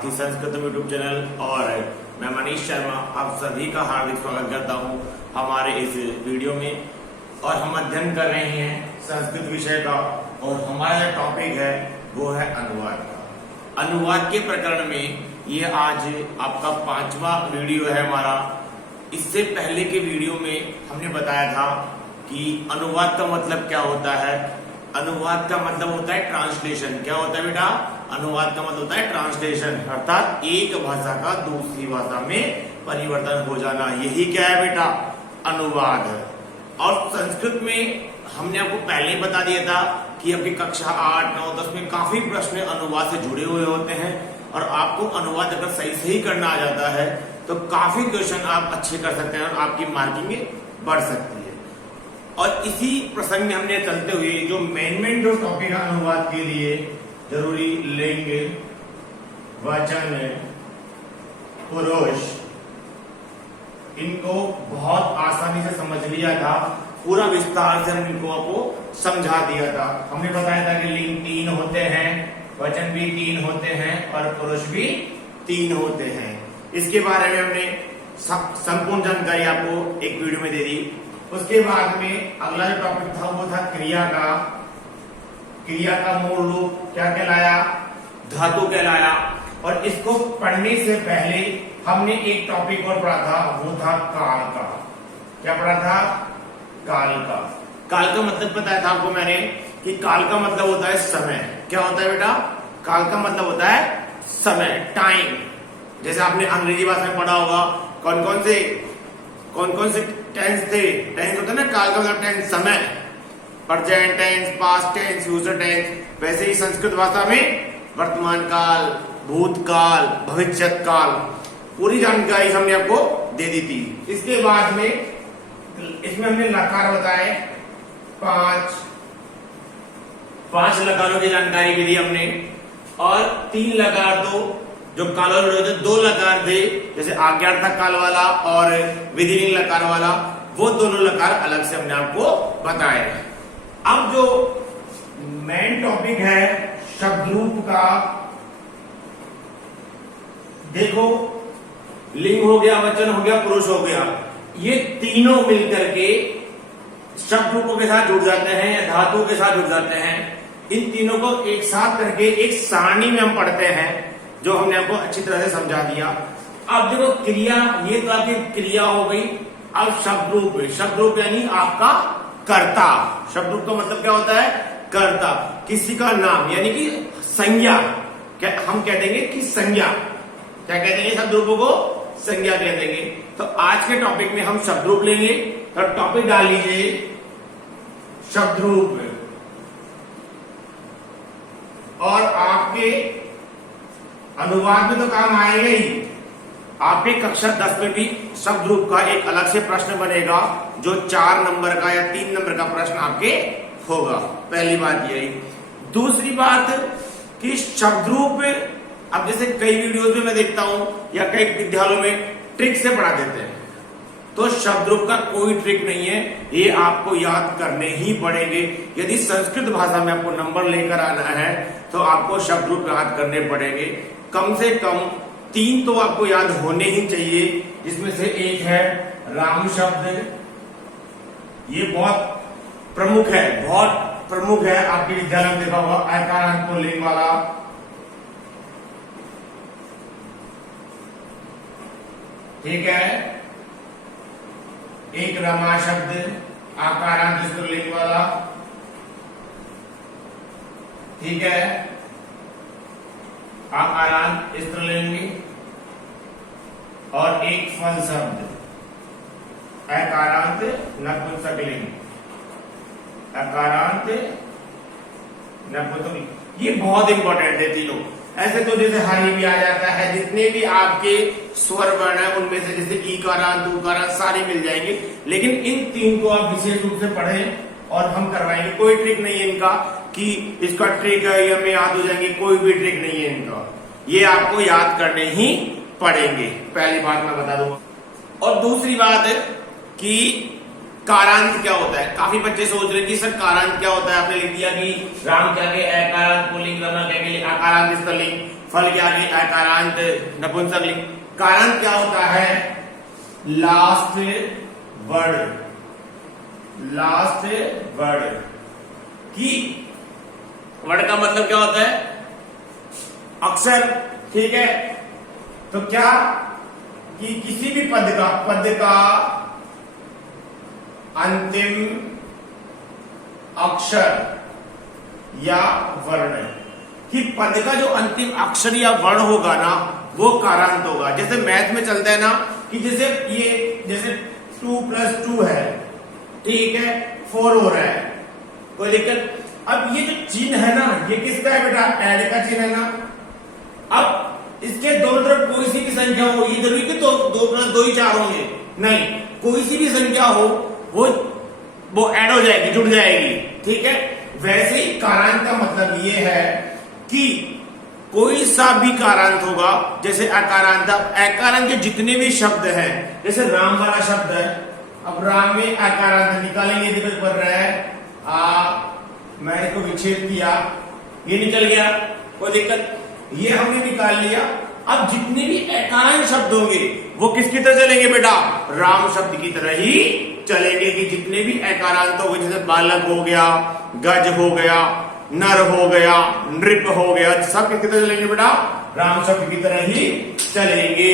भारतीय Sanskrit YouTube channel और मैं मनीष शर्मा आप सभी का हार्दिक स्वागत करता हूं हमारे इस वीडियो में। और हम अध्ययन कर रहे हैं संस्कृत विषय का और हमारा जो टॉपिक है वो है अनुवाद का। अनुवाद के प्रकरण में ये आज आपका 5वां वीडियो है हमारा। इससे पहले के वीडियो में हमने बताया था कि अनुवाद का मतलब क्या होता है। अनुवाद का मतलब होता है ट्रांसलेशन। क्या होता है बेटा? अनुवाद का मतलब होता है ट्रांसलेशन, अर्थात एक भाषा का दूसरी भाषा में परिवर्तन हो जाना। यही क्या है बेटा? अनुवाद। और संस्कृत में हमने आपको पहले ही बता दिया था कि आपकी कक्षा 8, 9, 10 में काफी प्रश्न अनुवाद से जुड़े हुए होते हैं और आपको अनुवाद अगर सही करना आ जाता है तो काफी क्वेश्चन आप अच्छे कर सकते हैं और आपकी मार्किंग बढ़ सकती है। और इसी प्रसंग में हमने चलते हुए जो मेन जो टॉपिक है अनुवाद के लिए जरूरी लिंग, वचन, पुरुष, इनको बहुत आसानी से समझ लिया था। पूरा विस्तार से हम इनको आपको समझा दिया था। हमने बताया था कि लिंग 3 होते हैं, वचन भी 3 होते हैं और पुरुष भी 3 होते हैं। इसके बारे में हमने संपूर्ण जानकारी आपको एक वीडियो में दे दी। उसके बाद में अगला जो टॉपिक था वो था क्रिया का। क्रिया का मूल रूप क्या कहलाया? धातु कहलाया। और इसको पढ़ने से पहले हमने एक टॉपिक और पढ़ा था, वो था काल का। क्या पढ़ा था? काल का। काल का मतलब बताया था आपको मैंने कि काल का मतलब होता है समय। क्या होता है बेटा? काल का मतलब होता है समय, टाइम। जैसे आपने अंग्रेजी भाषा में पढ़ा होगा कौन कौन से टेंस थे। टेंस होता है ना, काल का मतलब टेंस, समय, present tense, past tense, future tense. वैसे ही संस्कृत भाषा में वर्तमान काल, भूतकाल, भविष्यत काल, पूरी जानकारी हमने आपको दे दी थी। इसके बाद में इसमें हमने लकार बताए, 5 लकारों की जानकारी भी दी हमने। और 3 लकार जो काल वाले होते 2 लकार थे, जैसे आज्ञार्थक काल वाला और विधिलिंग लकार वाला, वो दोनों लकार अलग से हमने आपको बताए। अब जो मेन टॉपिक है शब्द रूप का, देखो लिंग हो गया, वचन हो गया, पुरुष हो गया, ये तीनों मिलकर के शब्द रूपों के साथ जुड़ जाते हैं या धातु के साथ जुड़ जाते हैं। इन तीनों को एक साथ करके एक सारणी में हम पढ़ते हैं, जो हमने आपको अच्छी तरह से समझा दिया। अब देखो क्रिया, ये तो आपकी क्रिया हो गई। अब शब्द रूप, शब्द रूप यानी आपका कर्ता। शब्द रूप का मतलब क्या होता है? कर्ता, किसी का नाम, यानी कि संज्ञा। क्या हम कह देंगे कि संज्ञा, क्या कह देंगे? शब्द रूपों को संज्ञा कह देंगे। तो आज के टॉपिक में हम शब्द रूप लेंगे। तो टॉपिक डाल लीजिए शब्द रूप। और आपके अनुवाद में तो काम आएगा ही, आपके कक्षा 10 में भी शब्द रूप का एक अलग से प्रश्न बनेगा, जो 4 नंबर का या 3 नंबर का प्रश्न आपके होगा। पहली बात यही। दूसरी बात कि शब्द रूप, अब जैसे कई वीडियोस में मैं देखता हूं या कई विद्यालयों में ट्रिक से पढ़ा देते हैं, तो शब्द रूप का कोई ट्रिक नहीं है, ये आपको याद करने ही पड़ेंगे। यदि संस्कृत भाषा में आपको नंबर लेकर आना है तो आपको शब्द रूप याद करने पड़ेंगे। कम से कम 3 तो आपको याद होने ही चाहिए, जिसमें से एक है राम शब्द। ये बहुत प्रमुख है, आपके विद्यालय में देखा होगा, अकारांत पुल्लिंग वाला। ठीक है। एक रमा शब्द, आकारांत स्त्रीलिंग वाला। ठीक है, आकारांत स्त्रीलिंग। और एक फल शब्द, अकारांत नपुंसकलिंग। अकारांत नपुंसकलिंग, ये बहुत इंपॉर्टेंट है तीनों। ऐसे तो जैसे हानि भी आ जाता है, जितने भी आपके स्वर वर्ण है उनमें से जैसे ईकारांत, उकारांत सारे मिल जाएंगे, लेकिन इन 3 को आप विशेष रूप से पढ़ें और हम करवाएंगे। कोई ट्रिक नहीं है इनका कि इसका ट्रिक है ये हमें याद हो जाएंगे, कोई भी ट्रिक नहीं है इनका, ये आपको याद करने ही पड़ेंगे। पहली बात मैं बता दूंगा। और दूसरी बात है कि कारांत क्या होता है। काफी बच्चे सोच रहे कि सर कारांत क्या होता है, आपने लिख दिया कि राम क्या के अकारांत पुल्लिंग, रमा क्या के लिए अकारांत स्त्रीलिंग, फल के आगे अकारांत नपुंसक लिंग। कारांत क्या होता है? लास्ट वर्ड, लास्ट वर्ड की वर्ड का मतलब क्या होता है? अक्षर। ठीक है, तो क्या कि किसी भी पद का अंतिम अक्षर या वर्ण, कि पद का जो अंतिम अक्षर या वर्ण होगा ना वो कारांत होगा। जैसे मैथ में चलता है ना कि जैसे 2 + 2 है, ठीक है, 4 हो रहा है, कोई दिक्कत। अब ये जो चिन्ह है ना ये किसका है बेटा? ऐड का चिन्ह है ना। अब इसके दोनों तरफ कोई सी भी संख्या हो, ये जरूरी कि 2 + 2 ही 4 होंगे, नहीं, कोई सी भी संख्या हो वो ऐड हो जाएगी, जुड़ जाएगी। ठीक है, वैसे ही कारांत का मतलब ये है कि कोई सा भी कारांत होगा, जैसे अकारांत। अकारांत के जितने भी शब्द हैं, जैसे राम वाला शब्द है, अब राम में अकारांत निकालेंगे, दिक्कत पड़ रहा है मैं इसको विच्छेद किया, ये निकल गया, कोई दिक्कत, ये हमने निकाल लिया। अब जितने भी अकारांत शब्द होंगे वो किसकी तरह चलेंगे बेटा? राम शब्द की तरह ही चलेंगे। कि जितने भी अकारांत हो गए, जैसे बालक हो गया, गज हो गया, नर हो गया, नृप हो गया, सब किसकी तरह चलेंगे बेटा? राम शब्द की तरह ही चलेंगे।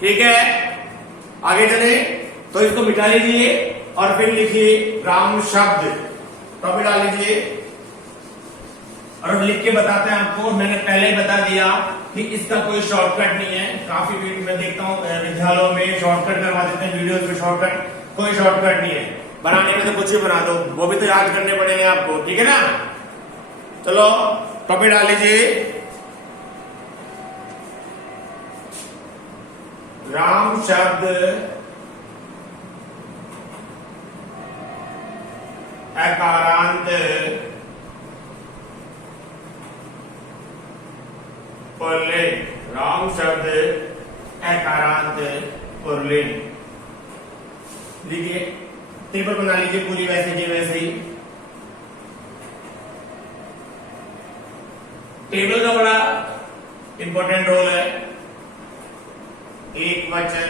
ठीक है, आगे चले तो इसको मिटा लीजिए और फिर लिखिए राम शब्द, टॉपिक डाल लीजिए और लिख के बताते हैं आपको। मैंने पहले ही बता दिया कि इसका कोई शॉर्टकट नहीं है। काफी वीडियो में देखता हूँ विद्यालयों में शॉर्टकट करवा देते हैं वीडियोस में, शॉर्टकट, कोई शॉर्टकट नहीं है। बनाने में तो कुछ भी बना दो, वो भी तो याद करने पड़ेंगे आपको, ठीक है ना। चलो टॉपिक डाल लीजिए, राम शब्द अकारांत पुल्लिंग, राम शब्द अकारांत पुल्लिंग। देखिए टेबल बना लीजिए पूरी वैसे की वैसे ही। टेबल का बड़ा इंपॉर्टेंट रोल है। एक वचन,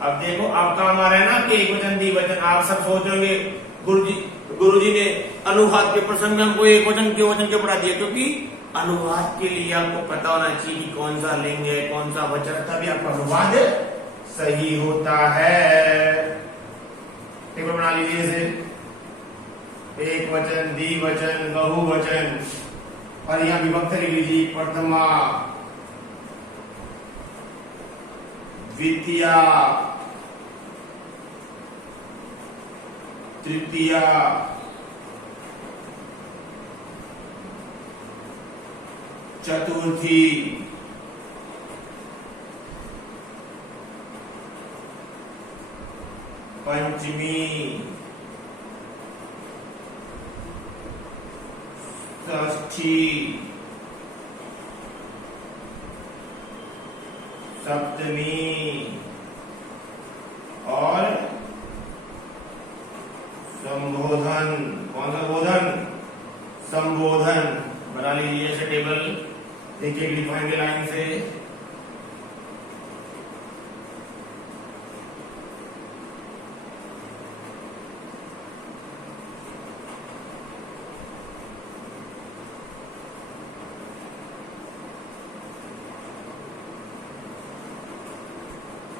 अब देखो आपका हमारा है ना कि एक वचन द्विवचन। आप सब सोचोगे गुरुजी ने अनुवाद के प्रसंग में हमको एक वचन क्यों पढ़ा दिया? क्योंकि अनुवाद के लिए आपको पता होना चाहिए कि कौन सा लिंग है, कौन सा वचन, तभी आपका अनुवाद सही होता है। टेबल बना लीजिए जैसे एक वचन, द्विवचन, बहुवचन, और यहां विभक्त लिख लीजिए, प्रथमा, द्वितीया, तृतीया, चतुर्थी, पंचमी, षष्ठी, सप्तमी और संबोधन। कौन सा बोधन? संबोधन। बना लीजिए ऐसे टेबल एक एक लिखवाएंगे लाइन से।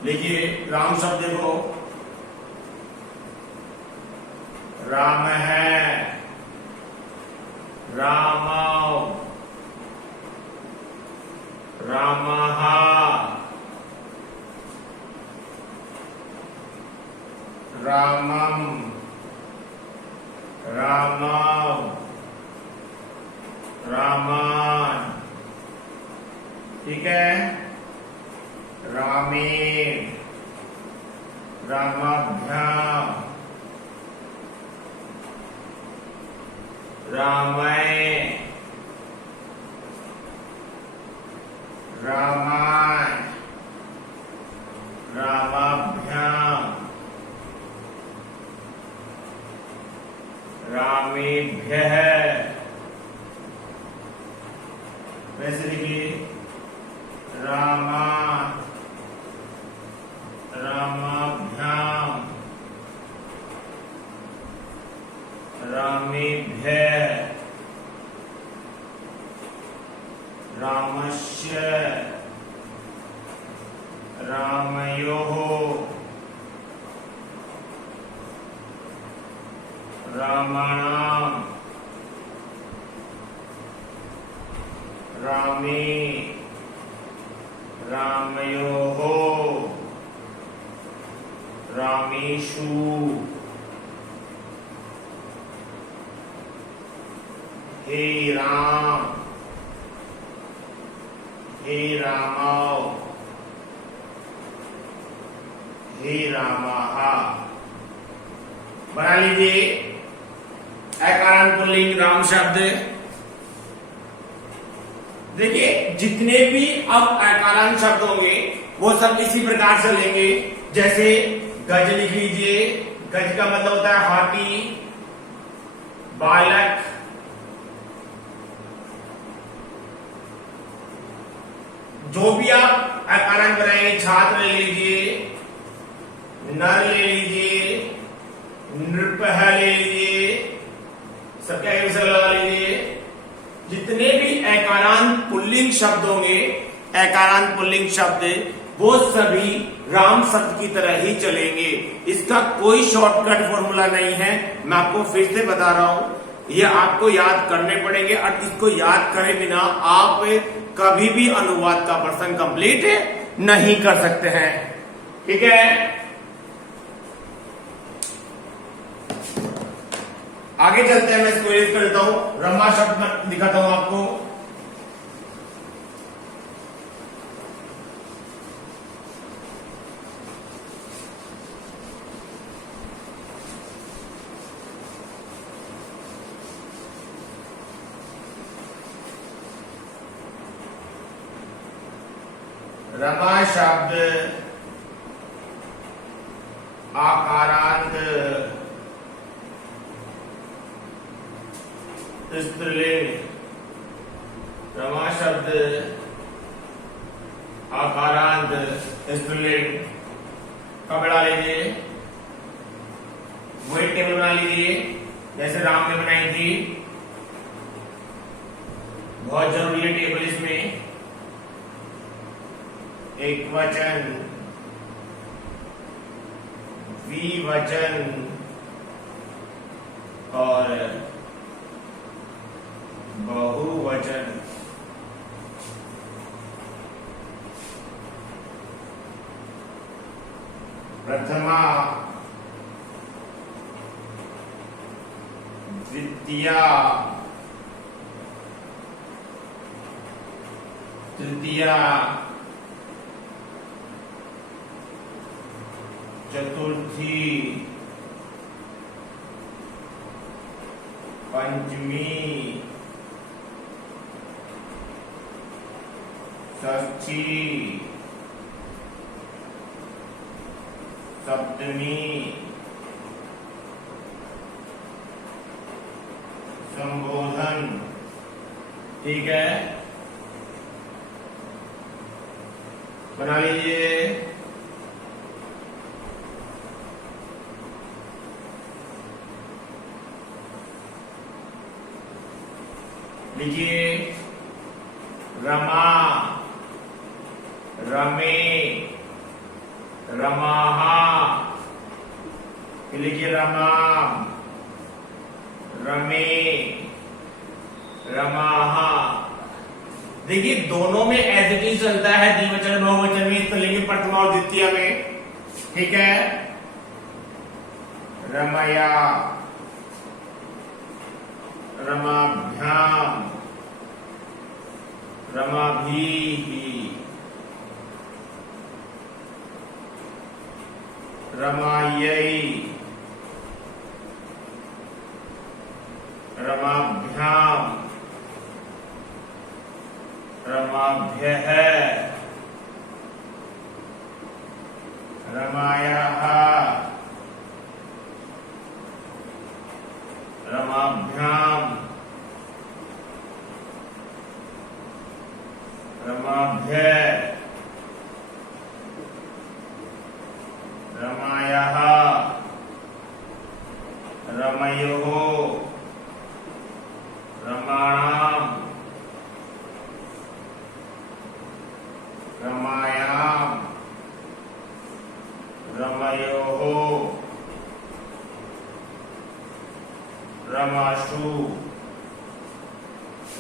देखिए राम शब्द देखो, राम है, रामौ, रामः, रामम, रामौ, रामान। ठीक है, रामेण, रामाभ्याम, रामय, रामाय, रामाभ्याम, रामेभ्यः, रामात् रामाभ्याम रामेभ्यः रामस्य रामयोः रामाणाम् रामे रामयोः रामेषु हे राम हे रामौ हे रामः। बना लीजिए अकारांत पुल्लिंग राम शब्द। देखिए जितने भी अब अकारांत शब्द होंगे वो सब इसी प्रकार से लेंगे। जैसे गज लिख लीजिए, गज का मतलब होता है हाथी, बालक, जो भी आप अकारांत बनाएंगे, छात्र ले लीजिए, नर ले लीजिए, नृपः ले लीजिए, सबका एक से लगा लीजिए। जितने भी अकारांत पुल्लिंग शब्द होंगे, अकारांत पुल्लिंग शब्द वो सभी राम शब्द की तरह ही चलेंगे। इसका कोई शॉर्टकट फॉर्मूला नहीं है। मैं आपको फिर से बता रहा हूं, ये आपको याद करने पड़ेंगे और इसको याद करे बिना आप कभी भी अनुवाद का प्रश्न कंप्लीट नहीं कर सकते हैं। ठीक है, आगे चलते हैं। मैं इसको यूज कर देता हूं, रमा शब्द दिखाता हूं आपको। रमा शब्द आकारांत स्त्रीलिंग। रमा शब्द आकारांत स्त्रीलिंग। कब बना लीजिए, वही टेबल बना लीजिए जैसे राम ने बनाई थी। बहुत जरूरी है टेबल इसमें। एक वचन, द्विवचन और बहुवचन। प्रथमा, द्वितीया, तृतीया, चतुर्थी, पंचमी, षष्ठी, सप्तमी, संबोधन। ठीक है, बना लीजिए। लिखिए रमा, रमे, रमाहा। लिखिए रमा, रमे, रमाहा। देखिए दोनों में एज इट इज चलता है, द्विवचन बहुवचन में तो लेंगे प्रथमा और द्वितीय में। ठीक है, रमया, रमाभ्याम, रमाभिः, रमायै, रमाभ्याम, रमाभ्यः, रमायाः, रमाभ्याम, रमाभ्यः, फलयोः रमाशु।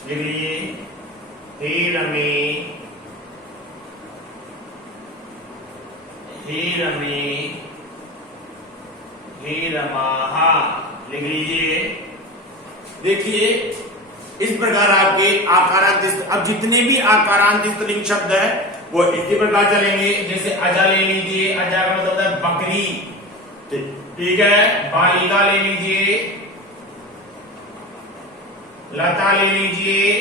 लिख लीजिए हे रमे, हे रमे, हे रमाहा। लिख लीजिए। देखिए इस प्रकार आपके आकारांत, अब जितने भी आकारांत स्त्रीलिंग शब्द है वो इसी प्रकार चलेंगे। जैसे अजा ले लीजिए, अजा का मतलब होता है बकरी, ठीक है। बालिका ले लीजिए, लता ले लीजिए।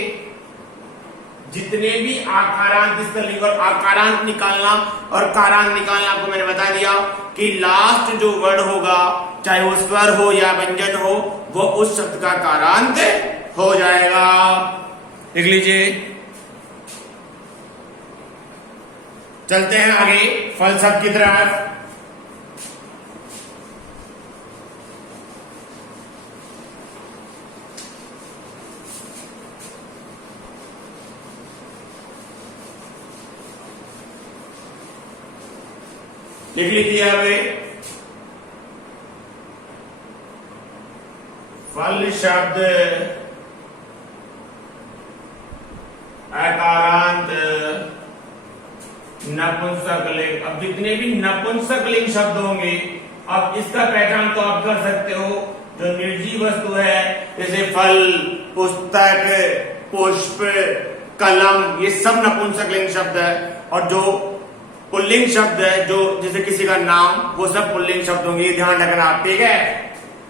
जितने भी आकारांत स्त्रीलिंग, और आकारांत निकालना और कारांत निकालना आपको मैंने बता दिया कि लास्ट जो वर्ड होगा, चाहे वो स्वर हो या व्यंजन हो, वो उस शब्द का कारांत हो जाएगा। लिख लीजिए। चलते हैं आगे फल शब्द की तरफ। लिख लीजिए अब फल शब्द अकारांत नपुंसकलिंग। अब जितने भी नपुंसकलिंग शब्द होंगे, अब इसका पहचान तो आप कर सकते हो। जो निर्जीव वस्तु है जैसे फल, पुस्तक, पुष्प, कलम, ये सब नपुंसकलिंग शब्द है। और जो पुल्लिंग शब्द है, जो जैसे किसी का नाम, वो सब पुल्लिंग शब्द होंगे। ध्यान रखना आप, ठीक है।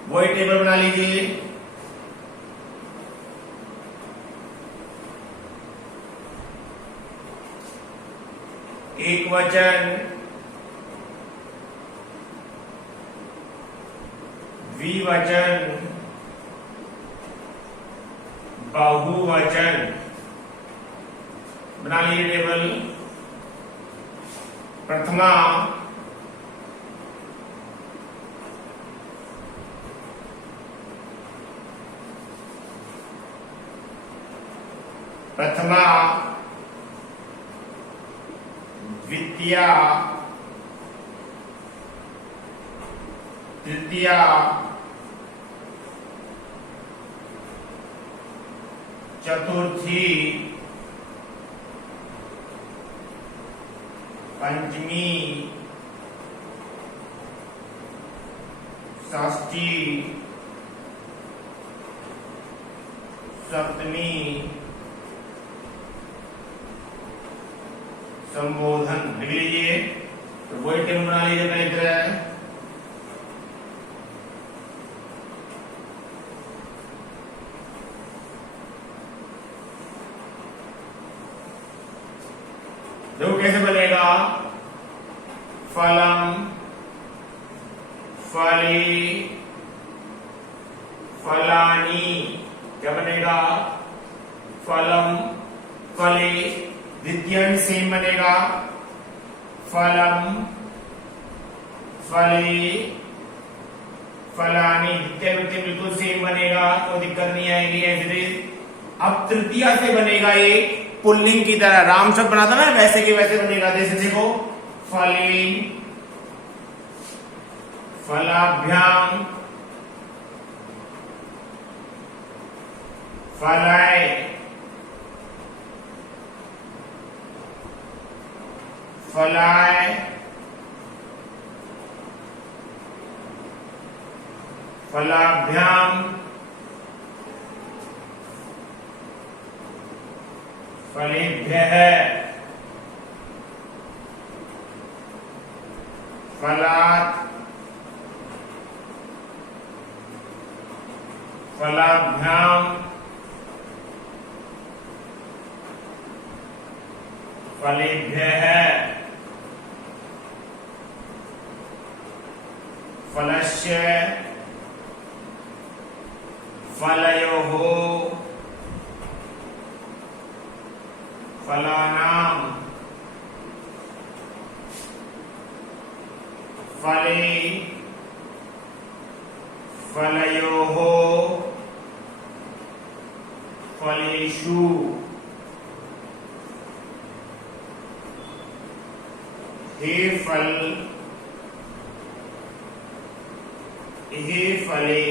वही टेबल बना लीजिए। एक वचन, द्विवचन, बहुवचन, बना लीजिए टेबल। प्रथमा, प्रथमा, द्वितीया, तृतीया, चतुर्थी, पंचमी, षष्ठी, सप्तमी, संबोधन। लिख लीजिए। तो वही टेबल बना लीजिए पहले तरह। देखो कैसे बनेगा। फलम, फली, फलानी। क्या बनेगा? फलम, फली। द्वितीय सेम बनेगा। फलम, फली, फलानी। द्वितीय बिल्कुल सेम बनेगा, कोई दिक्कत नहीं आएगी। ऐसे अब तृतीया से बनेगा ये पुल्लिंग की तरह, राम शब्द बना था ना, वैसे के वैसे बनेगा। जैसे देखो फली, फलाभ्याम, फलाय, फलाय, फलाभ्याम, फलेभ्यः, फलात्, फलाभ्याम, फलेभ्यः, फलस्य, फलयोः, फलानां, फले, फलयोः, फलेषु। हे फल, हे फले,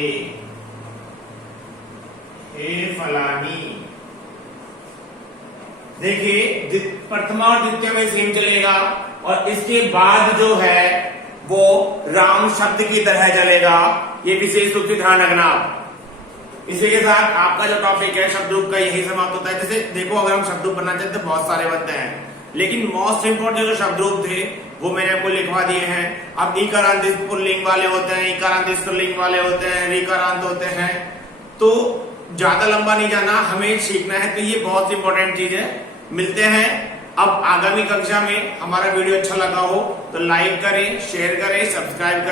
हे फलानी। देखिए प्रथमा और द्वितीय में सेम चलेगा और इसके बाद जो है वो राम शब्द की तरह चलेगा। ये विशेष रूप से ध्यान रखना। इसी के साथ आपका जो टॉपिक है शब्द रूप का यही समाप्त होता है। जैसे देखो अगर हम शब्द रूप बनना चाहते हैं बहुत सारे बनते हैं, लेकिन मोस्ट इंपोर्टेंट जो शब्द रूप थे वो मैंने आपको लिखवा दिए हैं। अब ईकारांत पुल्लिंग वाले होते हैं, ईकारांत स्त्रीलिंग वाले होते हैं, ऋकारांत होते हैं। तो ज्यादा लंबा नहीं जाना, हमें सीखना है। तो ये बहुत इंपॉर्टेंट चीज है। मिलते हैं अब आगामी कक्षा में। हमारा वीडियो अच्छा लगा हो तो लाइक करें, शेयर करें, सब्सक्राइब करें।